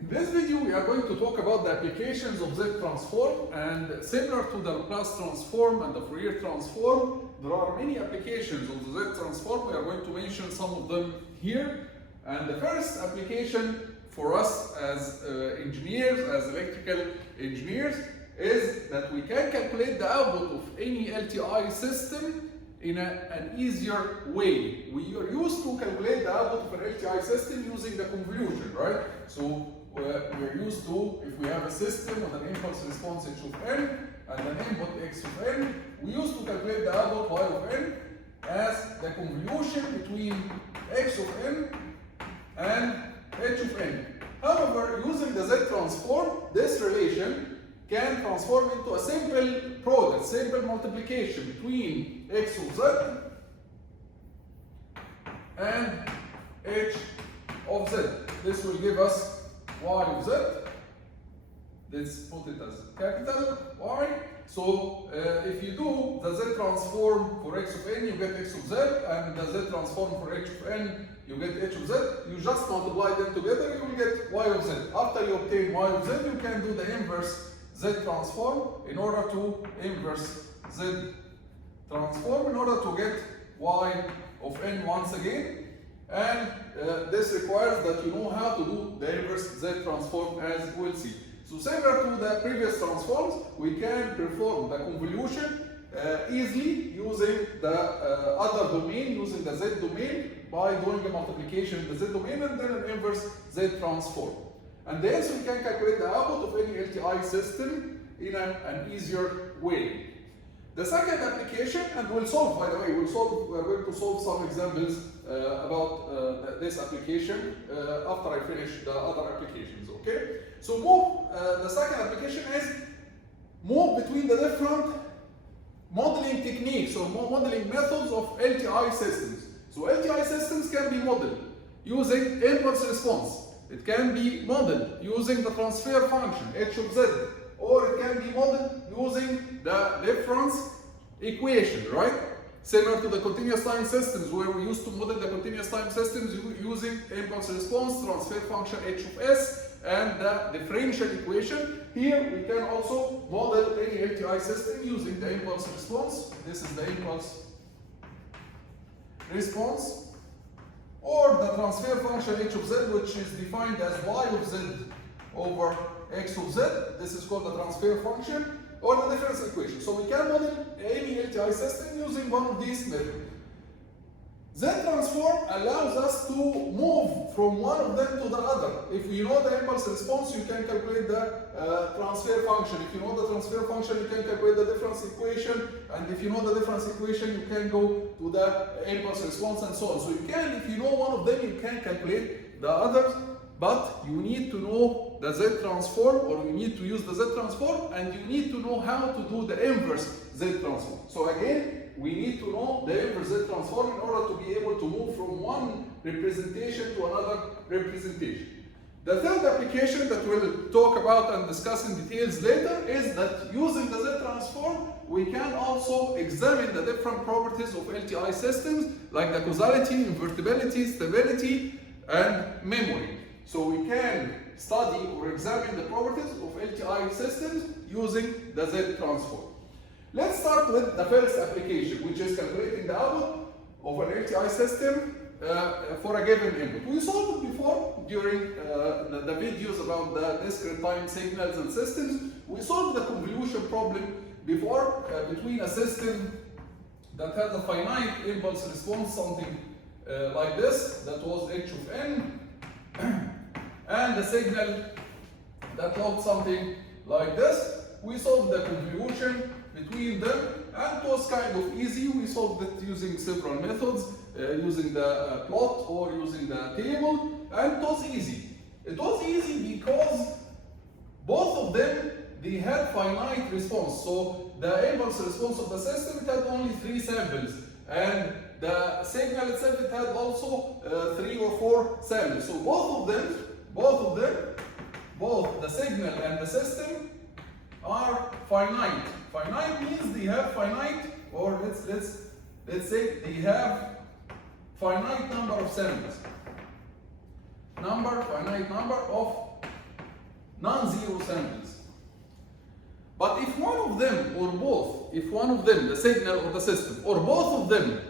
In this video, we are going to talk about the applications of Z transform, and similar to the Laplace transform and the Fourier transform, there are many applications of the Z transform. We are going to mention some of them here. And the first application for us as engineers, as electrical engineers, is that we can calculate the output of any LTI system in an easier way. We are used to calculate the output of an LTI system using the convolution, right? So we're used to, if we have a system with an impulse response h of n and an input x of n, we used to calculate the output y of n as the convolution between x of n and h of n. However, using the Z transform, this relation can transform into a simple product, simple multiplication between x of z and h of z. This will give us y of z. Let's put it as capital Y. So if you do the Z transform for x of n, you get x of z, and the Z transform for h of n, you get h of z. You just multiply them together, you will get y of z. After you obtain y of z, you can do the inverse Z transform in order to inverse Z transform in order to get y of n once again. And this requires that you know how to do the inverse Z transform, as we'll see. So similar to the previous transforms, we can perform the convolution easily using the other domain, using the Z domain, by doing a multiplication in the Z domain and then an inverse Z transform. And then we can calculate the output of any LTI system in an easier way. The second application, and we'll solve, by the way, we're going to solve some examples about this application after I finish the other applications, okay? So the second application is move between the different modeling techniques or modeling methods of LTI systems. So LTI systems can be modeled using impulse response. It can be modeled using the transfer function h of z, or it can be modeled using the difference equation, right? Similar to the continuous time systems, where we used to model the continuous time systems using impulse response, transfer function h of s, and the differential equation. Here we can also model any LTI system using the impulse response. This is the impulse response, or the transfer function h of z, which is defined as y of z over x of z. This is called the transfer function, or the difference equation. So we can model any LTI system using one of these methods. Z transform allows us to move from one of them to the other. If you know the impulse response, you can calculate the transfer function. If you know the transfer function, you can calculate the difference equation. And if you know the difference equation, you can go to the impulse response and so on. So you can, if you know one of them, you can calculate the others. But you need to know the Z transform, or you need to use the Z transform, and you need to know how to do the inverse Z transform. So again, we need to know the inverse Z transform in order to be able to move from one representation to another representation. The third application that we'll talk about and discuss in details later is that using the Z transform, we can also examine the different properties of LTI systems, like the causality, invertibility, stability, and memory. So we can study or examine the properties of LTI systems using the Z transform. Let's start with the first application, which is calculating the output of an LTI system for a given input. We solved it before during the videos about the discrete time signals and systems. We solved the convolution problem before between a system that had a finite impulse response, something like this, that was h of n, and the signal that looked something like this. We solved the convolution between them, and it was kind of easy. We solved it using several methods, using the plot or using the table, and it was easy. It was easy because both of them, they had finite response. So the impulse response of the system, it had only 3 samples, and the signal itself, it had also 3 or 4 samples. So both the signal and the system are finite. Finite means they have finite, or let's say they have finite number of samples. Finite number of non-zero samples. But if one of them or both, if one of them, the signal or the system, or both of them,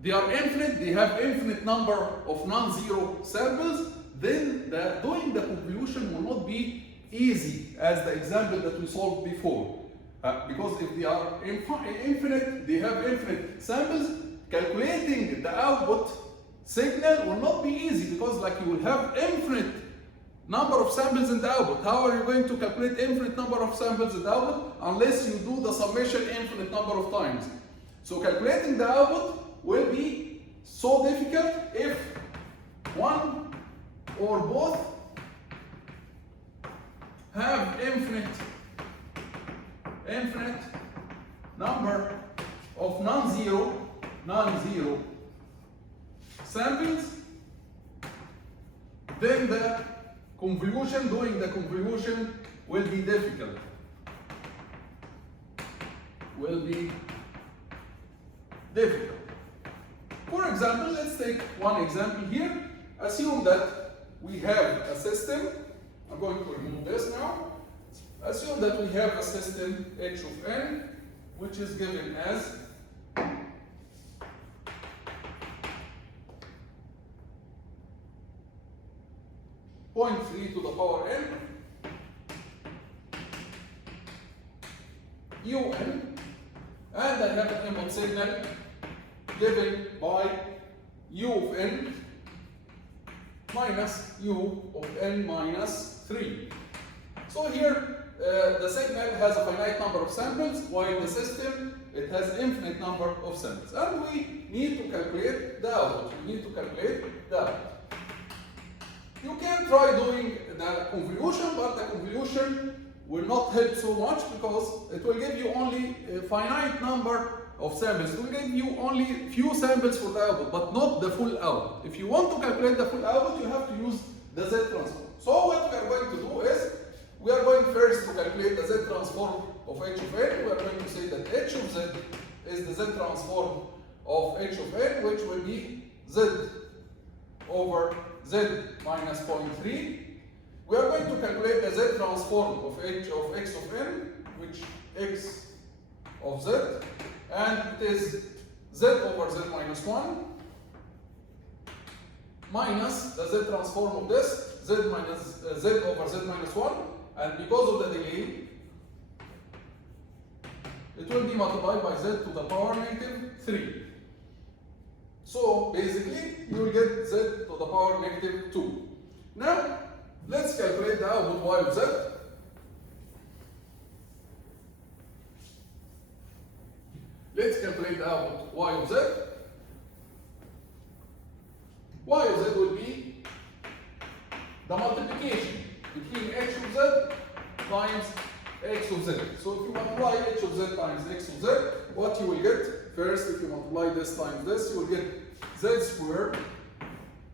they are infinite, they have infinite number of non-zero samples, then doing the convolution will not be easy as the example that we solved before. Because if they are infinite, they have infinite samples, calculating the output signal will not be easy, because like you will have infinite number of samples in the output. How are you going to calculate infinite number of samples in the output unless you do the summation infinite number of times? So calculating the output will be so difficult if one or both have infinite number of non-zero samples, then the convolution, doing the convolution will be difficult. For example, let's take one example here. Assume that we have a system. I'm going to remove this now. Assume that we have a system h of n, which is given as .3 to the power n un, and I have an input signal given by u of n minus u of n minus 3. So here the signal has a finite number of samples, while the system, it has infinite number of samples. And we need to calculate the output. You can try doing the convolution, but the convolution will not help so much because it will give you only a finite number of samples. It will give you only few samples for the output, but not the full output. If you want to calculate the full output, you have to use the Z transform. So what we are going to do is, we are going first to calculate the Z transform of h of n. We are going to say that h of z is the Z transform of h of n, which will be z over z minus 0.3. We are going to calculate the Z transform of h of x of n, which x of z, and it is z over z minus 1 minus the Z transform of this, z over z minus 1, and because of the delay, it will be multiplied by z to the power negative 3. So basically, you will get z to the power negative 2. Now, let's calculate the output y of z. Let's calculate the output y of z. Y of z will be the multiplication between h of z times x of z. So if you multiply h of z times x of z, what you will get, first if you multiply this times this, you will get z squared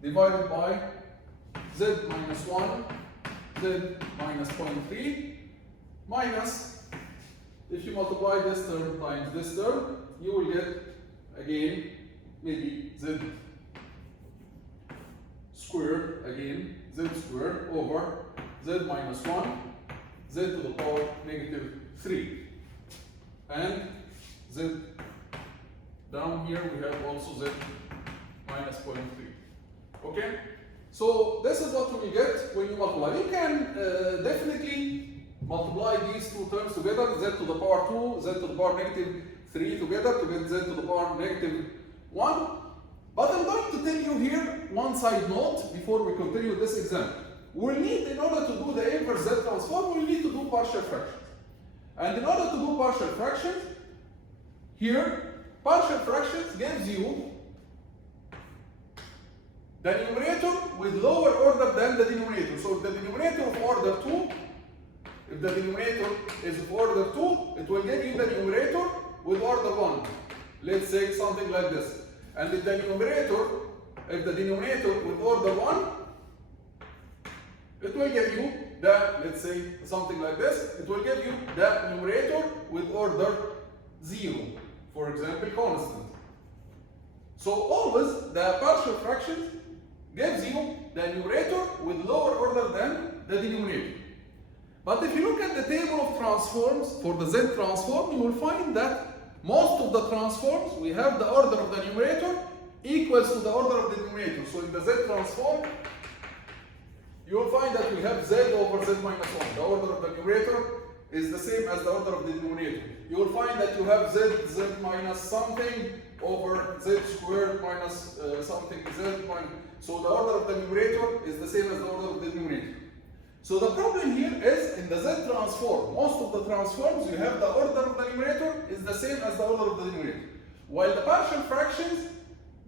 divided by z minus 1, z minus 0.3, minus, if you multiply this term times this term, you will get, again, maybe z squared, again, z squared over z minus 1, z to the power negative 3. And z, down here we have also z minus 0.3. Okay? So this is what you will get when you multiply. You can definitely multiply these two terms together, z to the power 2, z to the power negative 3 together to get z to the power negative 1. But I'm going to tell you here one side note before we continue this example. We'll need, in order to do the inverse Z transform, we'll need to do partial fractions. And in order to do partial fractions, here, partial fractions gives you the numerator with lower order than the denominator. So if the denominator of order 2, if the denominator is of order 2, it will give you the numerator with order 1. Let's say something like this. And if the denominator with order 1, it will give you the, let's say something like this, it will give you the numerator with order 0, for example, constant. So always the partial fraction gives you the numerator with lower order than the denominator. But if you look at the table of transforms for the Z transform, you will find that most of the transforms, we have the order of the numerator equals to the order of the denominator. So in the Z transform, you will find that we have Z over Z minus 1. The order of the numerator is the same as the order of the denominator. You will find that you have Z minus something over Z squared minus something Z minus. So the order of the numerator is the same as the order of the denominator. So the problem here is in the Z transform, most of the transforms, you have the order of the numerator is the same as the order of the denominator. While the partial fractions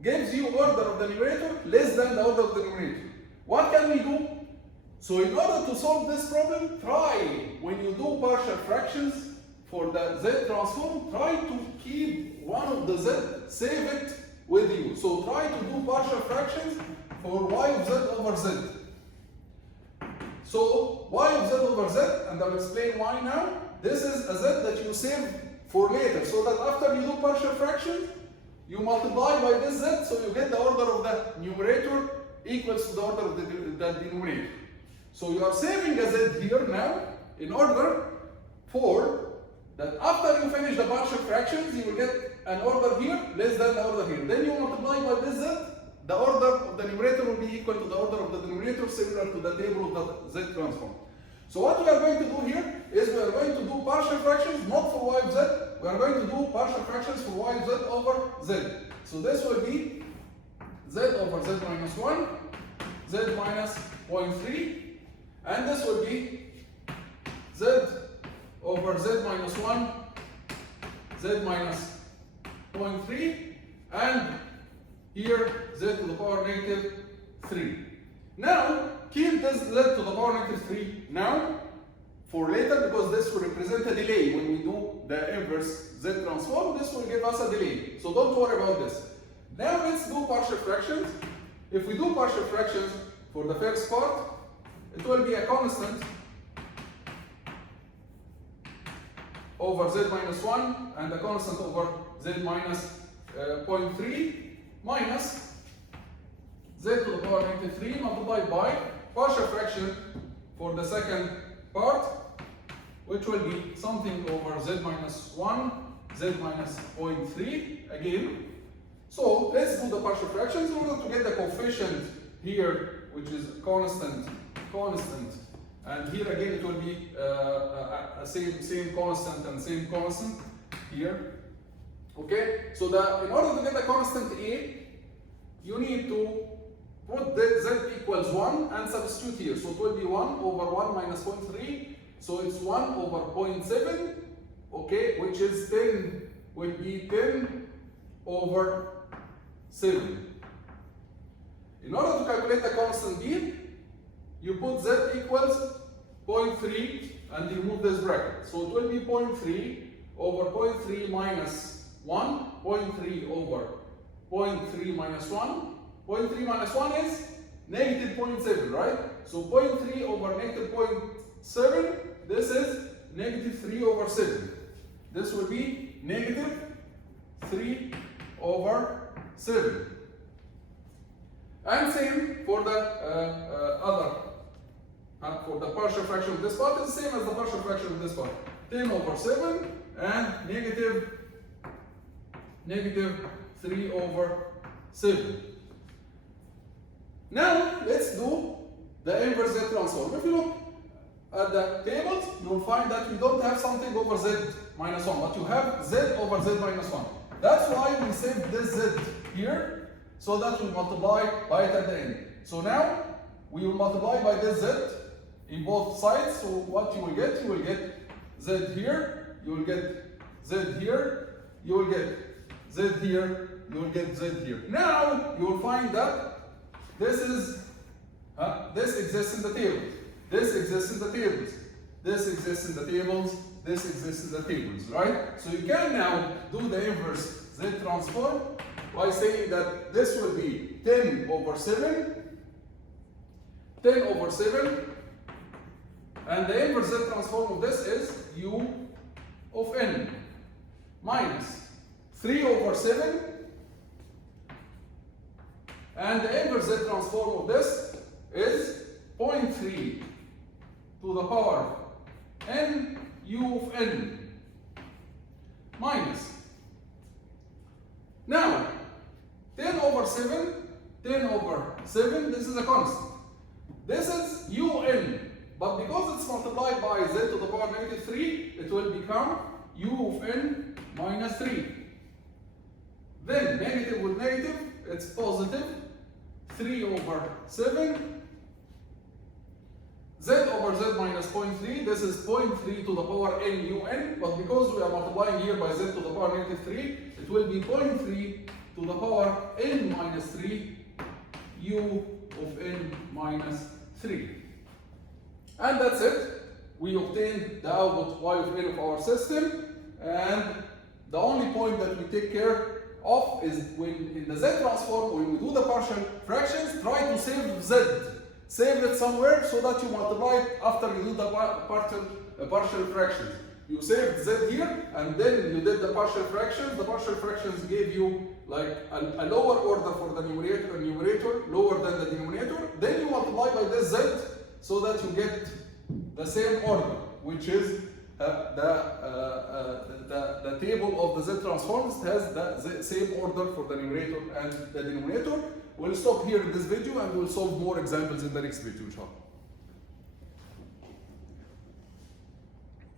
gives you order of the numerator less than the order of the denominator. What can we do? So in order to solve this problem, try, when you do partial fractions for the Z transform, try to keep one of the Z, save it with you. So try to do partial fractions for y of Z over Z. So y of Z over Z, and I'll explain why now. This is a Z that you save for later, so that after you do partial fractions, you multiply by this Z, so you get the order of the numerator equals to the order of the denominator. So you are saving a Z here now in order for that after you finish the partial fractions, you will get an order here less than the order here. Then you multiply by this Z, the order of the numerator will be equal to the order of the denominator, similar to the table of the Z transform. So what we are going to do here is we are going to do partial fractions not for y of Z, we are going to do partial fractions for y of Z over Z. So this will be Z over Z minus 1, Z minus 0.3, and this will be Z over Z minus 1, Z minus 0.3, and here Z to the power negative 3. Now, keep this Z to the power negative 3 now for later, because this will represent a delay. When we do the inverse Z transform, this will give us a delay. So don't worry about this. Now let's do partial fractions. If we do partial fractions for the first part, it will be a constant over Z minus 1 and a constant over Z minus 0.3 minus Z to the power negative 3 multiplied by partial fraction for the second part, which will be something over Z minus 1, Z minus 0.3 again. So let's do the partial fractions in order to get the coefficient here, which is constant, and here again it will be same constant and same constant here. Okay, so in order to get the constant A, you need to put the Z equals 1 and substitute here. So it will be 1 over 1 minus 0.3. So it's 1 over 0.7, okay, which is 10, will be 10 over 7. In order to calculate the constant B, you put Z equals 0.3 and you move this bracket. So it will be 0.3 over 0.3 minus 1, 0.3 over 0.3 minus 1. 0.3 minus 1 is negative 0.7, right? So 0.3 over negative 0.7, this is negative 3 over 7. This will be negative 3 over 7. And same for the for the partial fraction of this part is the same as the partial fraction of this part. 10 over 7 and negative 3 over 7. Now let's do the inverse Z transform. If you look at the tables, you will find that you don't have something over Z minus 1, but you have Z over Z minus 1. That's why we saved this Z here, so that we multiply by it at the end. So now we will multiply by this Z in both sides. So what you will get Z here, you will get Z here, you will get Z here, you will get Z here. Now you will find that this exists in the tables. This exists in the tables. This exists in the tables. This exists in the tables, right? So you can now do the inverse Z transform by saying that this will be 10 over 7, 10 over 7, and the inverse Z transform of this is U of n minus 3 over 7, and the inverse Z transform of this is 0.3 to the power n u of n minus. Now, 10 over 7, 10 over 7, this is a constant. This is un, but because it's multiplied by z to the power negative 3, it will become u of n minus 3. Then negative with negative, it's positive, 3 over 7, z over z minus 0.3, this is 0.3 to the power n un, but because we are multiplying here by z to the power negative 3, it will be 0.3 to the power n minus 3 u of n minus 3. And that's it. We obtained the output y of n of our system, and the only point that we take care of is when in the z transform, when we do the partial fractions, try to save z. Save it somewhere so that you multiply it after you do the partial fractions. You saved z here, and then you did the partial fractions. The partial fractions gave you like a lower order for the numerator, lower than the denominator. Then you multiply by this z so that you get the same order, which is the table of the z transforms has the same order for the numerator and the denominator. We'll stop here in this video and we'll solve more examples in the next video, inshallah.